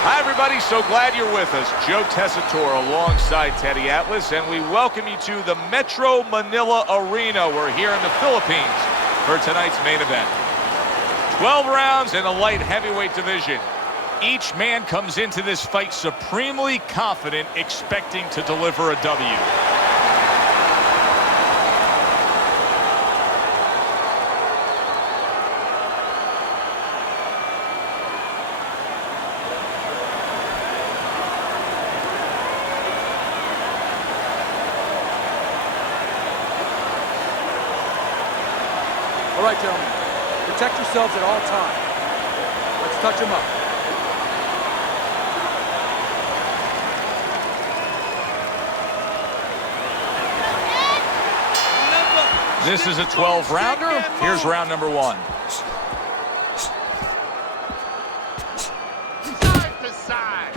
Hi, everybody. So glad you're with us. Joe Tessitore alongside Teddy Atlas, and we welcome you to the Metro Manila Arena. We're here in the Philippines for tonight's main event. 12 rounds in the light heavyweight division. Each man comes into this fight supremely confident, expecting to deliver a W. All right, gentlemen, protect yourselves at all times. Let's touch them up. This is a 12-rounder. Here's round number one. Side to side.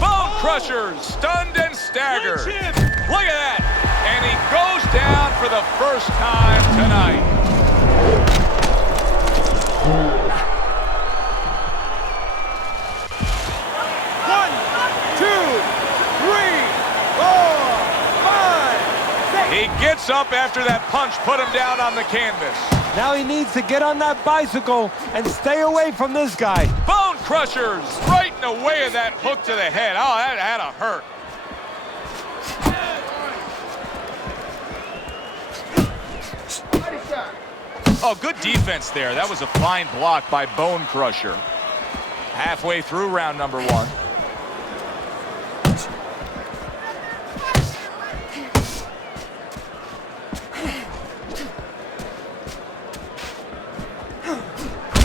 Bone crusher, stunned and staggered. Look at that. And he goes down for the first time tonight. One, two, three, four, five, six. He gets up after that punch put him down on the canvas. Now he needs to get on that bicycle and stay away from this guy. Bone crushers right in the way of that hook to the head. Oh, that had to hurt. Oh, good defense there. That was a fine block by Bone Crusher. Halfway through round number one.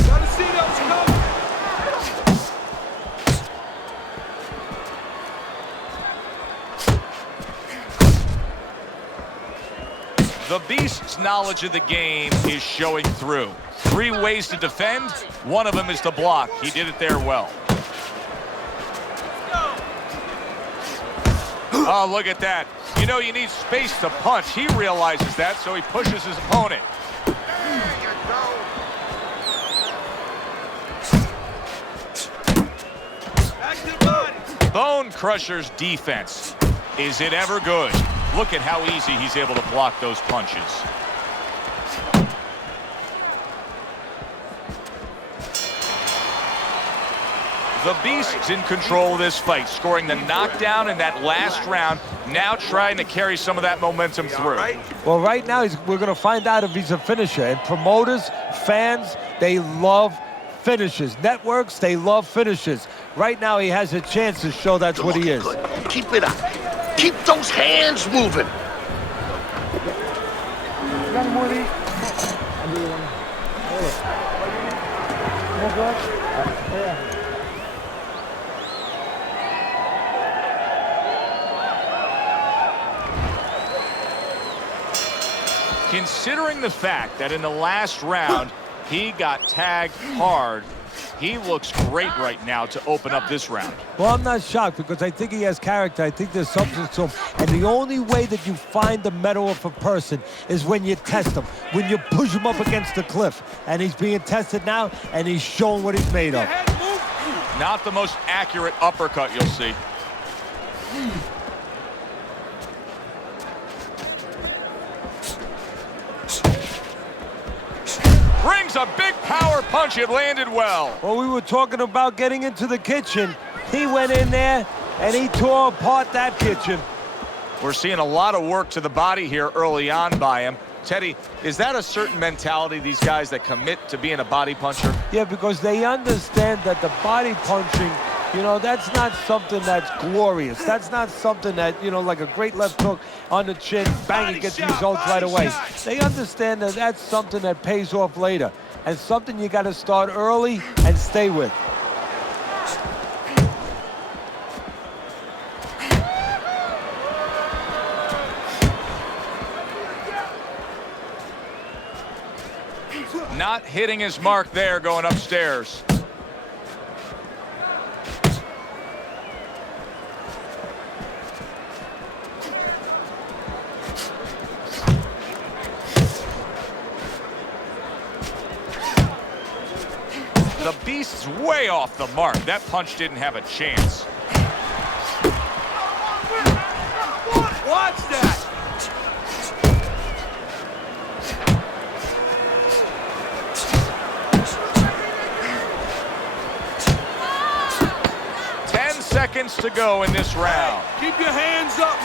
Gotta see those coming. The Beast's knowledge of the game is showing through. 3 ways to defend. One of them is to block. He did it there well. Oh, look at that. You know, you need space to punch. He realizes that, so he pushes his opponent. There you go. Back to the body. Bone Crusher's defense. Is it ever good? Look at how easy he's able to block those punches. The Beast's in control of this fight, scoring the knockdown in that last round, now trying to carry some of that momentum through. Well, right now we're going to find out if he's a finisher. And promoters, fans, they love finishes. Networks, they love finishes. Right now he has a chance to show that's what he is. Good. Keep it up. Keep those hands moving. Got more of these? I'll do one. More gloves? Yeah. Considering the fact that in the last round he got tagged hard, he looks great right now to open up this round. Well, I'm not shocked because I think he has character. I think there's substance to him. And the only way that you find the mettle of a person is when you test him, when you push him up against the cliff. And he's being tested now, and he's showing what he's made of. Not the most accurate uppercut you'll see. Brings a big power punch. It landed well. Well, we were talking about getting into the kitchen. He went in there, and he tore apart that kitchen. We're seeing a lot of work to the body here early on by him. Teddy, is that a certain mentality, these guys that commit to being a body puncher? Yeah, because they understand that the body punching, you know, that's not something that's glorious. That's not something that, you know, like a great left hook on the chin, bang, it gets results right away. They understand that that's something that pays off later, and something you got to start early and stay with. Not hitting his mark there going upstairs. The Beast's way off the mark. That punch didn't have a chance. Watch that! Seconds to go in this round. Keep your hands up.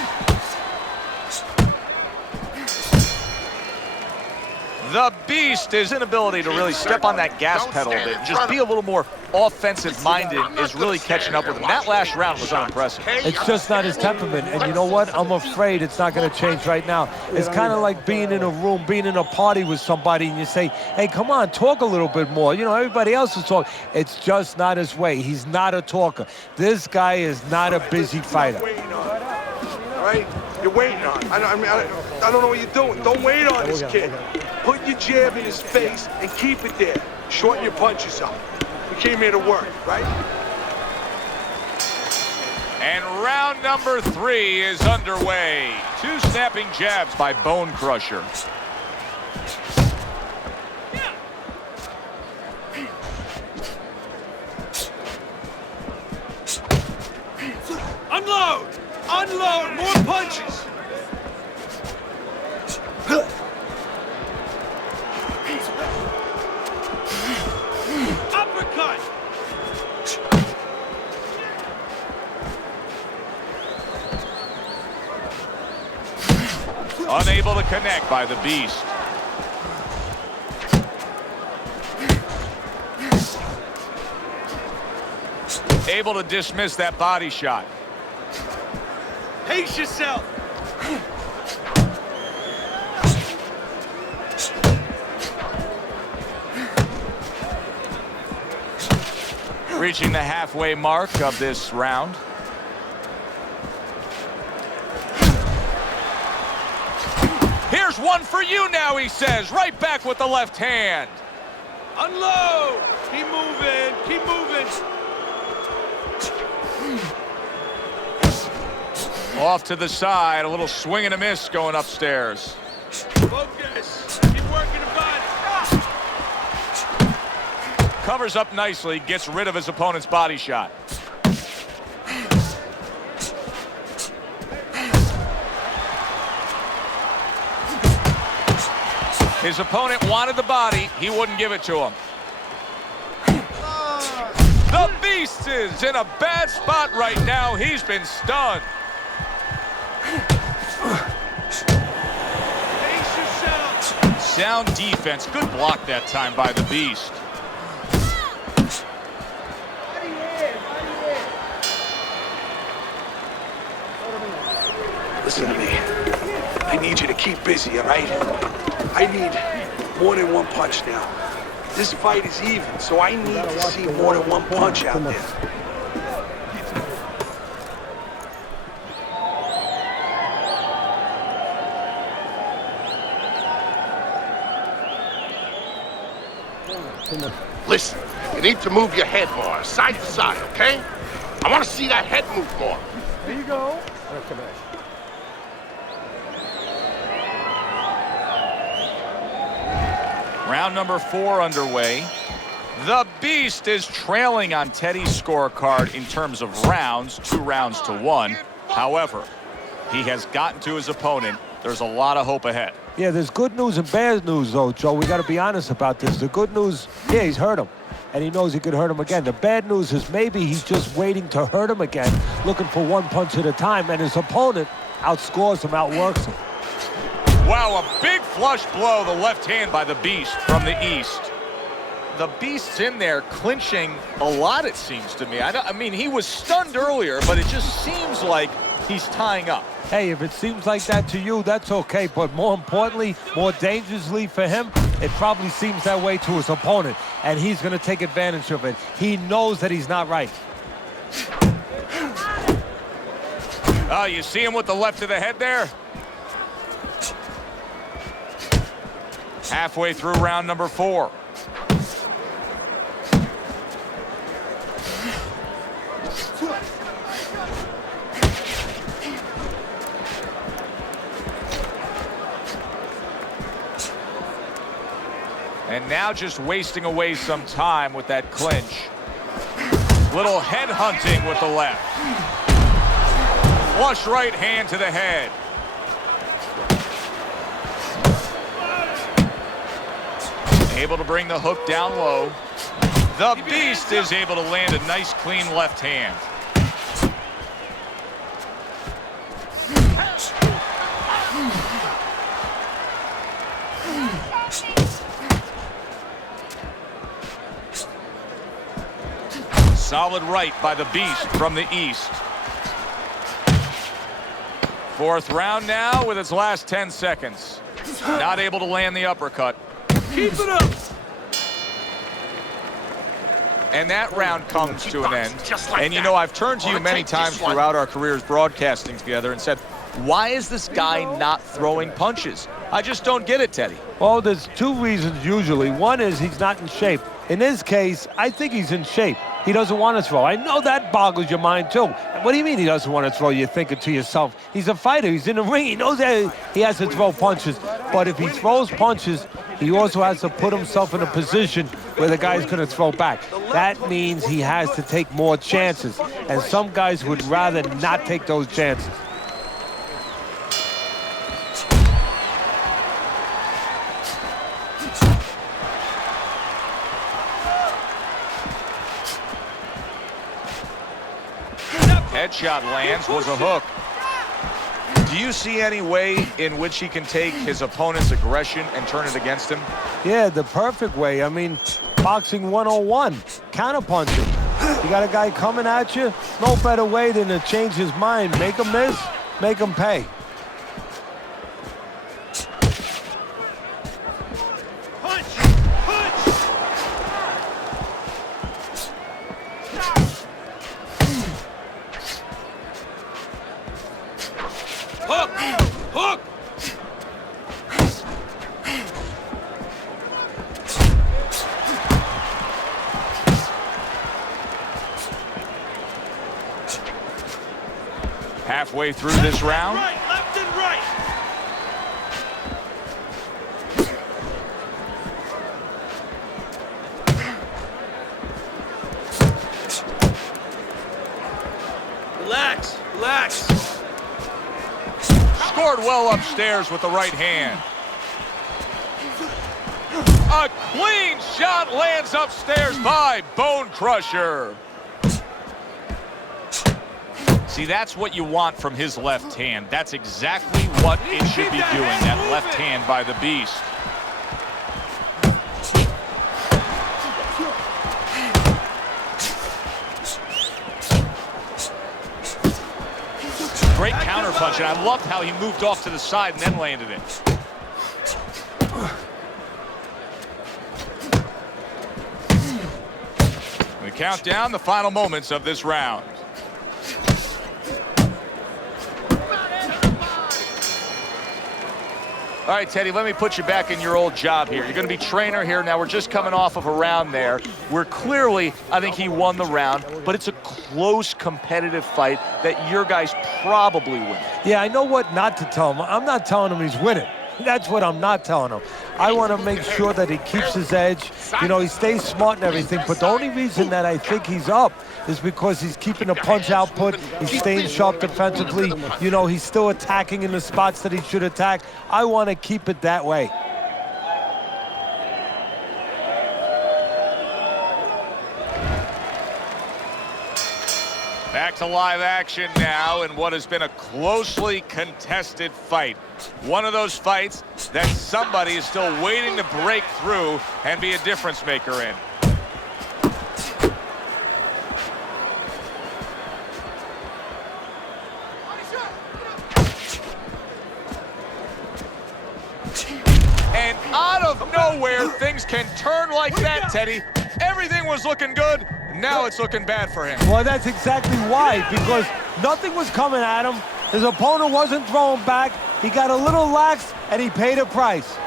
The Beast, his inability to really step on that gas pedal a bit, just be a little more offensive-minded is really catching up with him. That last round was unimpressive. It's just not his temperament, and you know what? I'm afraid it's not going to change right now. It's kind of like being in a room, being in a party with somebody, and you say, hey, come on, talk a little bit more. You know, everybody else is talking. It's just not his way. He's not a talker. This guy is not a busy fighter. All right? You're waiting on. I don't know what you're doing. Don't wait on this kid. Put your jab in his face and keep it there. Shorten your punches up. We came here to work, right? And round number 3 is underway. 2 snapping jabs by Bone Crusher. Unload! Unload! More punches! Uppercut! Unable to connect by the Beast. Able to dismiss that body shot. Pace yourself! Reaching the halfway mark of this round. Here's one for you now, he says. Right back with the left hand. Unload! Keep moving, keep moving. Off to the side, a little swing and a miss going upstairs. Focus, keep working the body. Covers up nicely, gets rid of his opponent's body shot. His opponent wanted the body, he wouldn't give it to him. The Beast is in a bad spot right now. He's been stunned. Pace yourself. Sound defense. Good block that time by the Beast. Listen to me. I need you to keep busy, all right? I need more than one punch now. This fight is even, so I need to see more than one punch out there. Listen, you need to move your head more, side to side, okay? I want to see that head move more. There you go. Round number 4 underway. The Beast is trailing on Teddy's scorecard in terms of rounds, 2 rounds to 1. However, he has gotten to his opponent. There's a lot of hope ahead. Yeah, there's good news and bad news, though, Joe. We got to be honest about this. The good news, yeah, he's hurt him, and he knows he could hurt him again. The bad news is maybe he's just waiting to hurt him again, looking for one punch at a time, and his opponent outscores him, outworks him. Wow, a big flush blow, the left hand by the Beast from the East. The Beast's in there clinching a lot, it seems to me. I mean, he was stunned earlier, but it just seems like he's tying up. Hey, if it seems like that to you, that's okay. But more importantly, more dangerously for him, it probably seems that way to his opponent. And he's going to take advantage of it. He knows that he's not right. Oh, you see him with the left of the head there? Halfway through round number 4. And now just wasting away some time with that clinch. Little head hunting with the left. Flush right hand to the head. Able to bring the hook down low. The Beast is able to land a nice clean left hand. Solid right by the Beast from the east. Fourth round now with its last 10 seconds. Not able to land the uppercut. Keep it up! And that round comes to an end. And you know, I've turned to you many times throughout our careers broadcasting together and said, why is this guy not throwing punches? I just don't get it, Teddy. Well, there's two reasons usually. One is he's not in shape. In his case, I think he's in shape. He doesn't want to throw. I know that boggles your mind, too. What do you mean he doesn't want to throw? You're thinking to yourself, he's a fighter. He's in the ring. He knows that he has to throw punches. But if he throws punches, he also has to put himself in a position where the guy's going to throw back. That means he has to take more chances. And some guys would rather not take those chances. Headshot lands, was a hook. Do you see any way in which he can take his opponent's aggression and turn it against him? Yeah, the perfect way. I mean, boxing 101, counterpunching. You got a guy coming at you, no better way than to change his mind. Make him miss, make him pay. Halfway through this round. Right, left and right. Relax, relax. Scored well upstairs with the right hand. A clean shot lands upstairs by Bone Crusher. See, that's what you want from his left hand. That's exactly what it should be doing, that left hand by the Beast. Great counter punch, and I loved how he moved off to the side and then landed it. We count down the final moments of this round. All right, Teddy, let me put you back in your old job here. You're going to be trainer here. Now, we're just coming off of a round there where clearly I think he won the round, but it's a close competitive fight that your guys probably win. Yeah, I know what not to tell him. I'm not telling him he's winning. That's what I'm not telling him. I want to make sure that he keeps his edge. You know, he stays smart and everything, but the only reason that I think he's up is because he's keeping the punch output. He's staying sharp defensively. You know, he's still attacking in the spots that he should attack. I want to keep it that way. Back to live action now in what has been a closely contested fight. One of those fights that somebody is still waiting to break through and be a difference maker in. And out of nowhere, things can turn like that, Teddy. Everything was looking good. Now it's looking bad for him. Well, that's exactly why, because nothing was coming at him. His opponent wasn't throwing back. He got a little lax, and he paid a price.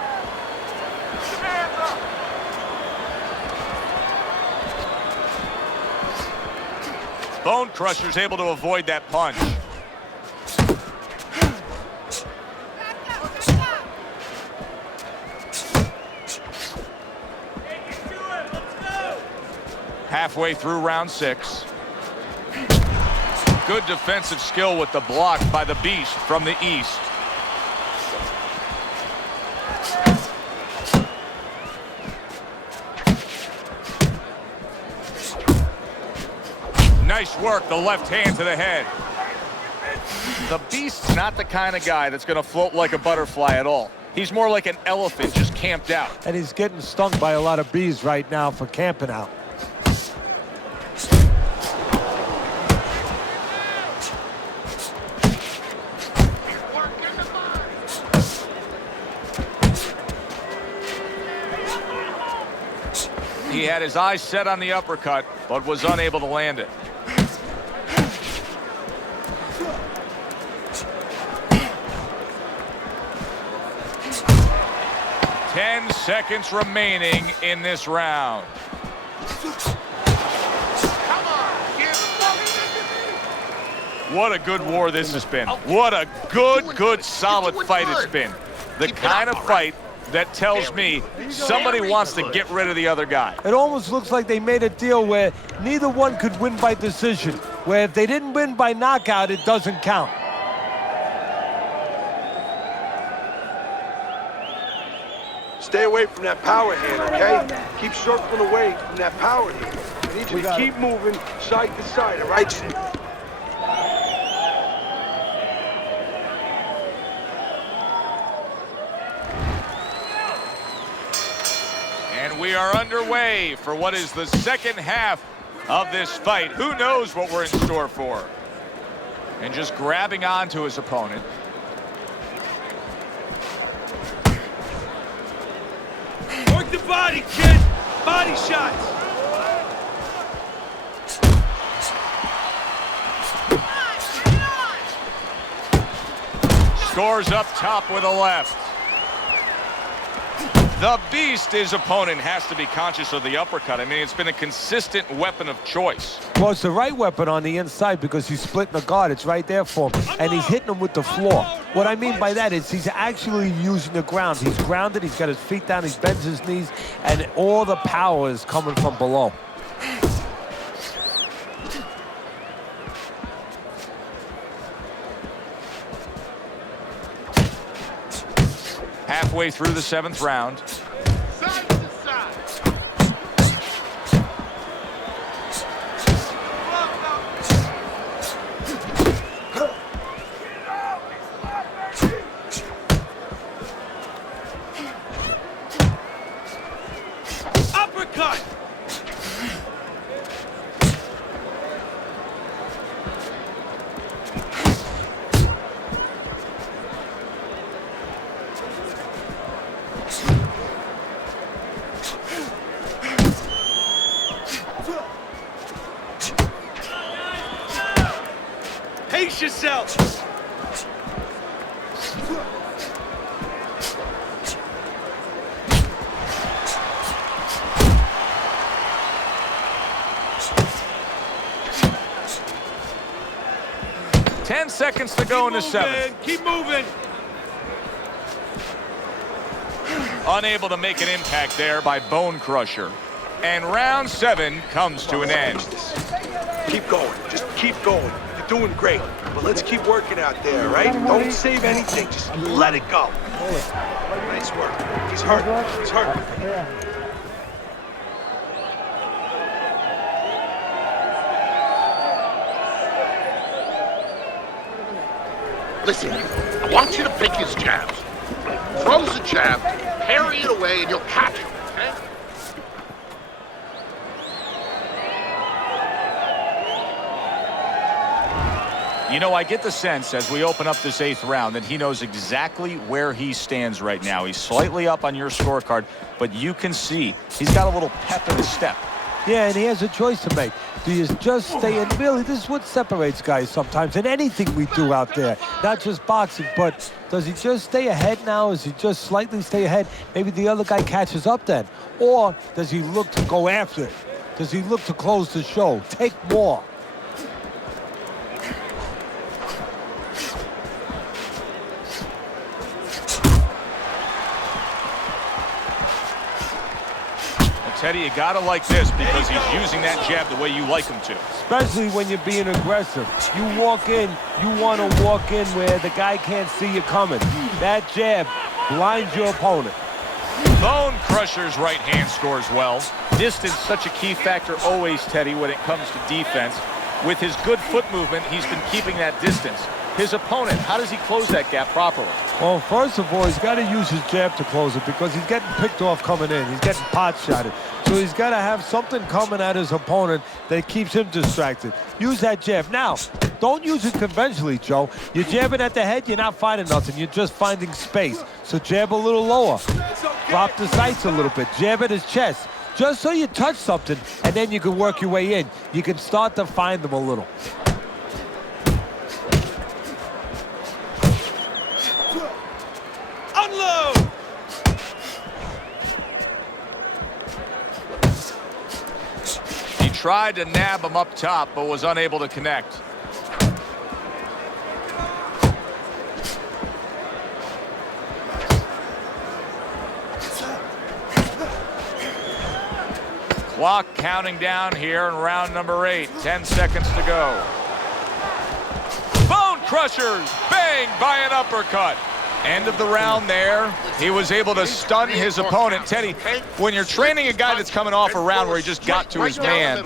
Bone Crusher's able to avoid that punch. Halfway through round 6. Good defensive skill with the block by the Beast from the East. Nice work, the left hand to the head. The Beast's not the kind of guy that's going to float like a butterfly at all. He's more like an elephant just camped out. And he's getting stung by a lot of bees right now for camping out. He had his eyes set on the uppercut, but was unable to land it. Ten seconds remaining in this round. What a good war this has been. What a good, solid fight it's been. The kind of fight that tells me somebody wants to get rid of the other guy. It almost looks like they made a deal where neither one could win by decision, where if they didn't win by knockout, it doesn't count. Stay away from that power hand, okay? Keep circling away from that power hand. I need you to keep moving side to side, all right? And we are underway for what is the second half of this fight. Who knows what we're in store for? And just grabbing onto his opponent. Work the body, kid! Body shots! Scores up top with a left. The Beast, his opponent, has to be conscious of the uppercut. I mean, it's been a consistent weapon of choice. Well, it's the right weapon on the inside because he's splitting the guard. It's right there for him. And he's hitting him with the floor. What I mean by that is he's actually using the ground. He's grounded, he's got his feet down, he bends his knees, and all the power is coming from below. Halfway through the 7th round. Side to side. Uppercut! Pace yourself! Ten seconds to go in the 7th. Keep moving! Unable to make an impact there by Bone Crusher. And round 7 comes to an end. Keep going. Just keep going. You're doing great. But let's keep working out there, right? Don't save anything. Just let it go. Nice work. He's hurt. He's hurt. Listen, I want you to pick his jabs. Throws a jab, parry it away, and you'll catch him, okay? You know, I get the sense as we open up this 8th round that he knows exactly where he stands right now. He's slightly up on your scorecard, but you can see he's got a little pep in his step. Yeah, and he has a choice to make. Do you just stay in? Really, this is what separates guys sometimes in anything we do out there. Not just boxing, but does he just stay ahead now? Does he just slightly stay ahead? Maybe the other guy catches up then. Or does he look to go after it? Does he look to close the show? Take more. Teddy, you gotta like this because he's using that jab the way you like him to. Especially when you're being aggressive. You walk in, you want to walk in where the guy can't see you coming. That jab blinds your opponent. Bone Crusher's right hand scores well. Distance, such a key factor always, Teddy, when it comes to defense. With his good foot movement, he's been keeping that distance. His opponent, how does he close that gap properly? Well, first of all, he's got to use his jab to close it because he's getting picked off coming in. He's getting pot-shotted. So he's got to have something coming at his opponent that keeps him distracted. Use that jab. Now, don't use it conventionally, Joe. You're jabbing at the head, you're not finding nothing. You're just finding space. So jab a little lower. Drop the sights a little bit. Jab at his chest. Just so you touch something, and then you can work your way in. You can start to find them a little. Unload! He tried to nab him up top, but was unable to connect. Clock counting down here in round number 8. 10 seconds to go. Bone Crushers, bang by an uppercut. End of the round there. He was able to stun his opponent. Teddy, when you're training a guy that's coming off a round where he just got to his man,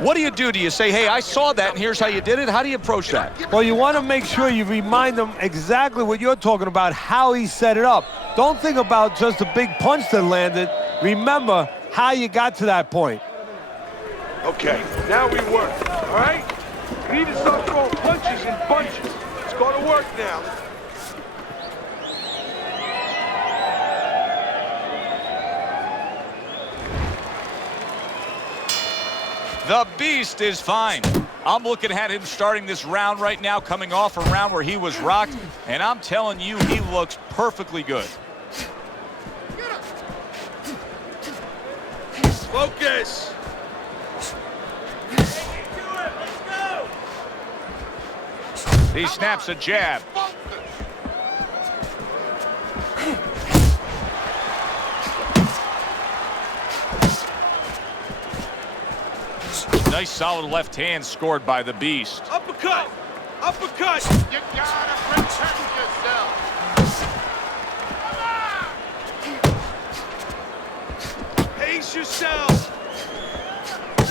what do? Do you say, hey, I saw that and here's how you did it? How do you approach that? Well, you want to make sure you remind him exactly what you're talking about, how he set it up. Don't think about just a big punch that landed. Remember how you got to that point. Okay, now we work, all right? We need to start throwing punches in bunches. Let's go to work now. The Beast is fine. I'm looking at him starting this round right now, coming off a round where he was rocked, and I'm telling you, he looks perfectly good. Focus! He snaps a jab. Nice solid left hand scored by the Beast. Uppercut! Uppercut! You gotta protect yourself. Pace yourself!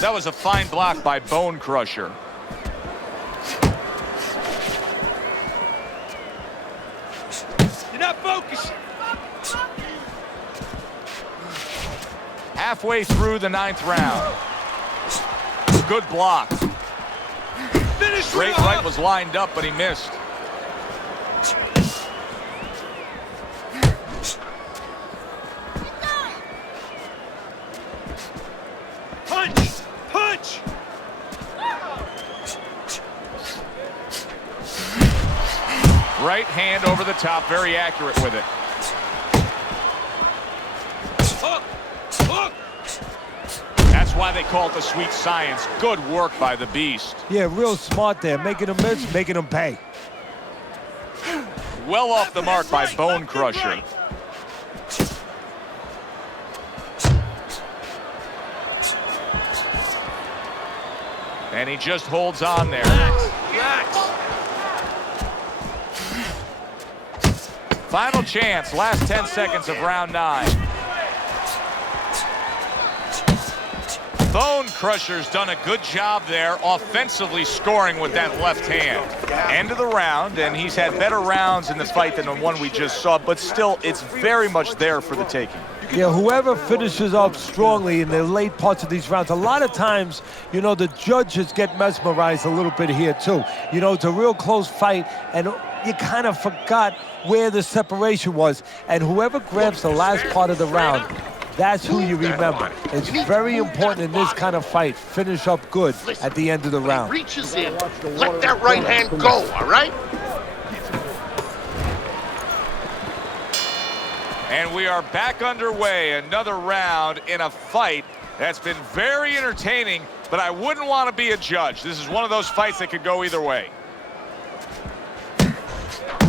That was a fine block by Bone Crusher. You're not focusing. Halfway through the 9th round. Good block. Finish Straight right was lined up, but he missed. Punch! Punch! Right hand over the top, very accurate with it. Hook! Hook! That's why they call it the sweet science. Good work by the Beast. Yeah, real smart there. Making him miss, making him pay. Well off the mark by Bone Crusher. And he just holds on there. Relax! Final chance, last 10 seconds of round 9. Bone Crusher's done a good job there offensively scoring with that left hand. End of the round, and he's had better rounds in the fight than the one we just saw, but still, it's very much there for the taking. Yeah, whoever finishes up strongly in the late parts of these rounds, a lot of times, you know, the judges get mesmerized a little bit here too. You know, it's a real close fight, and you kind of forgot where the separation was. And whoever grabs the last part of the round, that's who you remember. It's very important in this kind of fight. Finish up good at the end of the round. Reaches in. Let that right hand go, all right? And we are back underway. Another round in a fight that's been very entertaining, but I wouldn't want to be a judge. This is one of those fights that could go either way.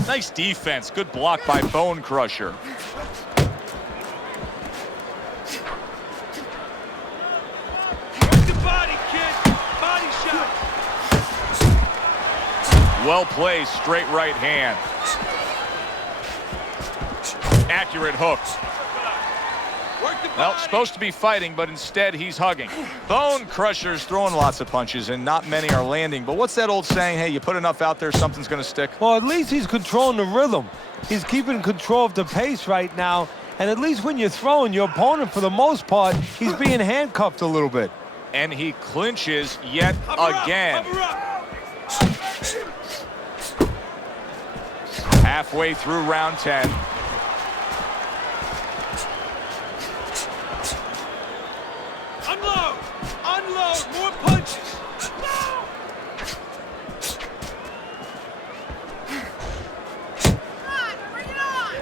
Nice defense. Good block by Bone Crusher. Well-placed straight right hand. Accurate hooks. Well, supposed to be fighting, but instead he's hugging. Bone Crusher's throwing lots of punches, and not many are landing. But what's that old saying? Hey, you put enough out there, something's going to stick. Well, at least he's controlling the rhythm. He's keeping control of the pace right now. And at least when you're throwing, your opponent, for the most part, he's being handcuffed a little bit. And he clinches yet again. Halfway through round 10. Unload! Unload! More punches! Bring it on!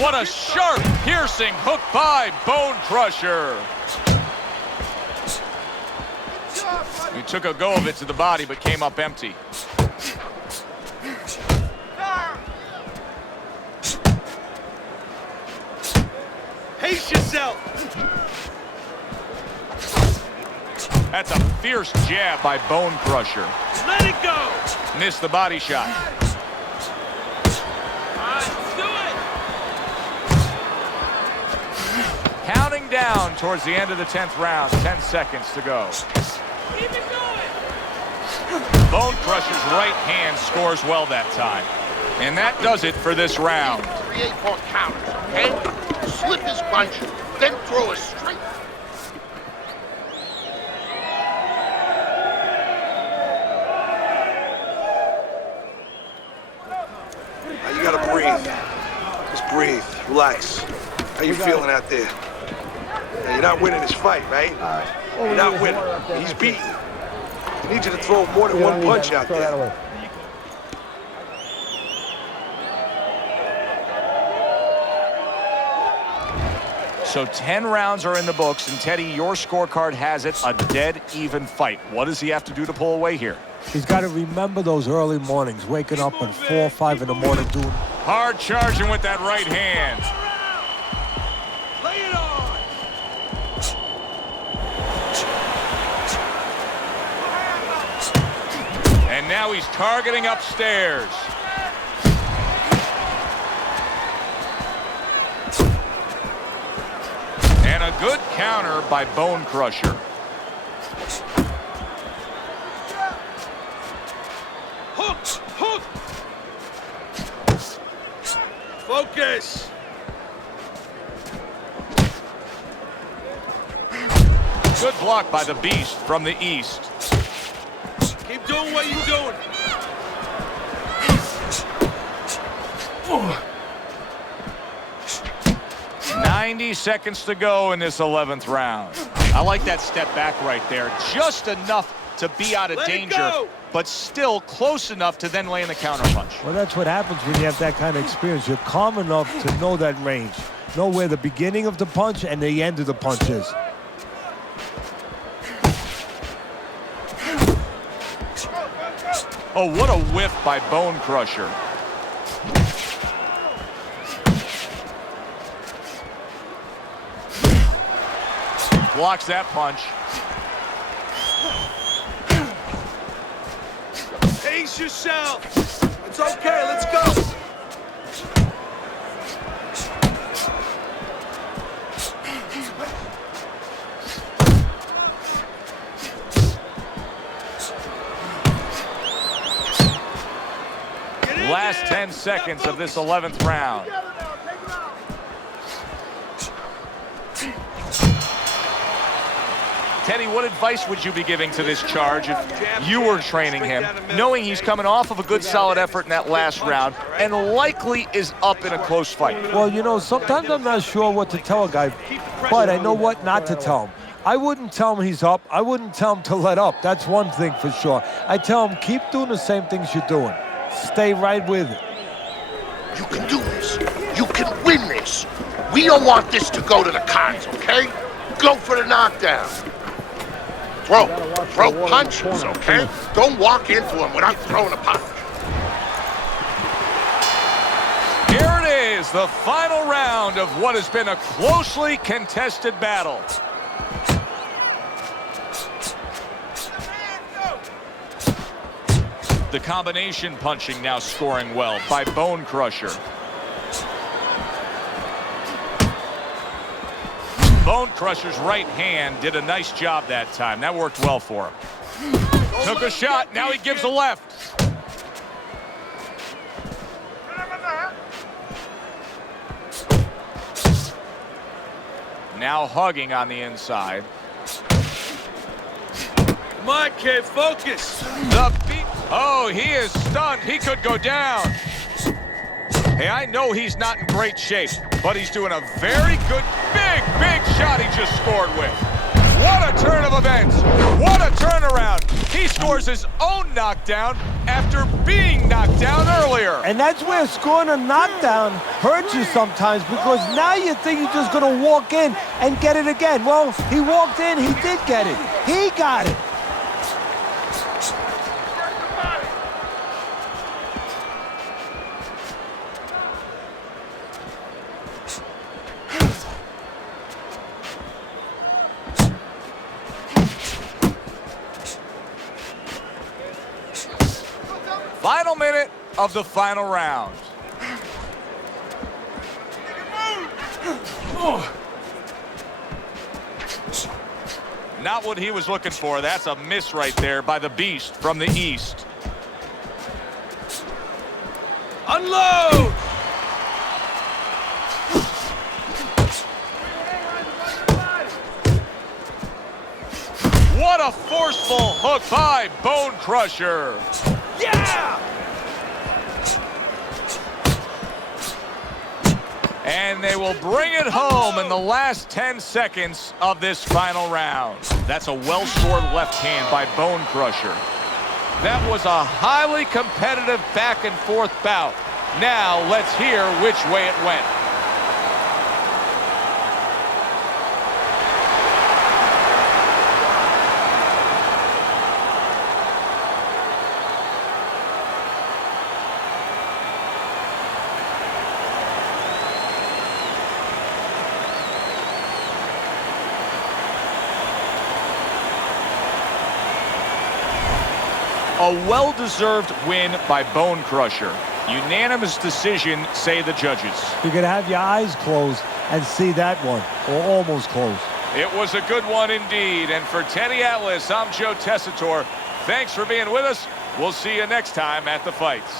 What a sharp, piercing hook by Bone Crusher. He took a go of it to the body, but came up empty. Pace yourself! That's a fierce jab by Bone Crusher. Let it go! Missed the body shot. Let's do it! Counting down towards the end of the 10th round. 10 seconds to go. Keep it going! Bone Crusher's right hand scores well that time. And that does it for this round. Create more counters, okay? Slip his punch, then throw a straight. Now you gotta breathe. Just breathe. Relax. How you feeling out there? Now, you're not winning this fight, right? You're not winning. He's beaten. I need you to throw more than one punch out there. So 10 rounds are in the books, and Teddy, your scorecard has it a dead even fight. What does he have to do to pull away here? He's got to remember those early mornings, waking up at 4 or 5 in the morning doing... Hard charging with that right hand. Lay it on! And now he's targeting upstairs. And a good counter by Bone Crusher. Hook! Hook! Focus! Good block by the Beast from the east. Keep doing what you're doing. 90 seconds to go in this 11th round. I like that step back right there. Just enough to be out of Let it danger, go. but still close enough to then land the counterpunch. Well, that's what happens when you have that kind of experience. You're calm enough to know that range. Know where the beginning of the punch and the end of the punch is. Oh, what a whiff by Bone Crusher. Blocks that punch. Pace yourself. It's okay. Let's go. Last 10 seconds of this 11th round. Teddy, what advice would you be giving to this charge if you were training him, knowing he's coming off of a good solid effort in that last round and likely is up in a close fight? Well, you know, sometimes I'm not sure what to tell a guy, but I know what not to tell him. I wouldn't tell him he's up. I wouldn't tell him to let up. That's one thing for sure. I tell him, keep doing the same things you're doing. Stay right with it. You can do this. You can win this. We don't want this to go to the cards, okay? Go for the knockdown. Throw punches, okay? Don't walk into him without throwing a punch. Here it is, the final round of what has been a closely contested battle. The combination punching now scoring well by Bone Crusher. Bone Crusher's right hand did a nice job that time. That worked well for him. Took a shot. Now he gives a left. Now hugging on the inside. Come on, kid, focus. The beat. Oh, he is stunned. He could go down. Hey, I know he's not in great shape, but he's doing a very good, big shot he just scored with. What a turn of events. What a turnaround. He scores his own knockdown after being knocked down earlier. And that's where scoring a knockdown hurts you sometimes, because now you think you're just going to walk in and get it again. Well, he walked in, he did get it. He got it. Final minute of the final round. Not what he was looking for. That's a miss right there by the Beast from the East. Unload! What a forceful hook by Bone Crusher. Yeah! And they will bring it home in the last 10 seconds of this final round. That's a well-scored left hand by Bone Crusher. That was a highly competitive back-and-forth bout. Now let's hear which way it went. A well-deserved win by Bone Crusher. Unanimous decision, say the judges. You could have your eyes closed and see that one, or almost closed. It was a good one indeed. And for Teddy Atlas, I'm Joe Tessitore. Thanks for being with us. We'll see you next time at the fights.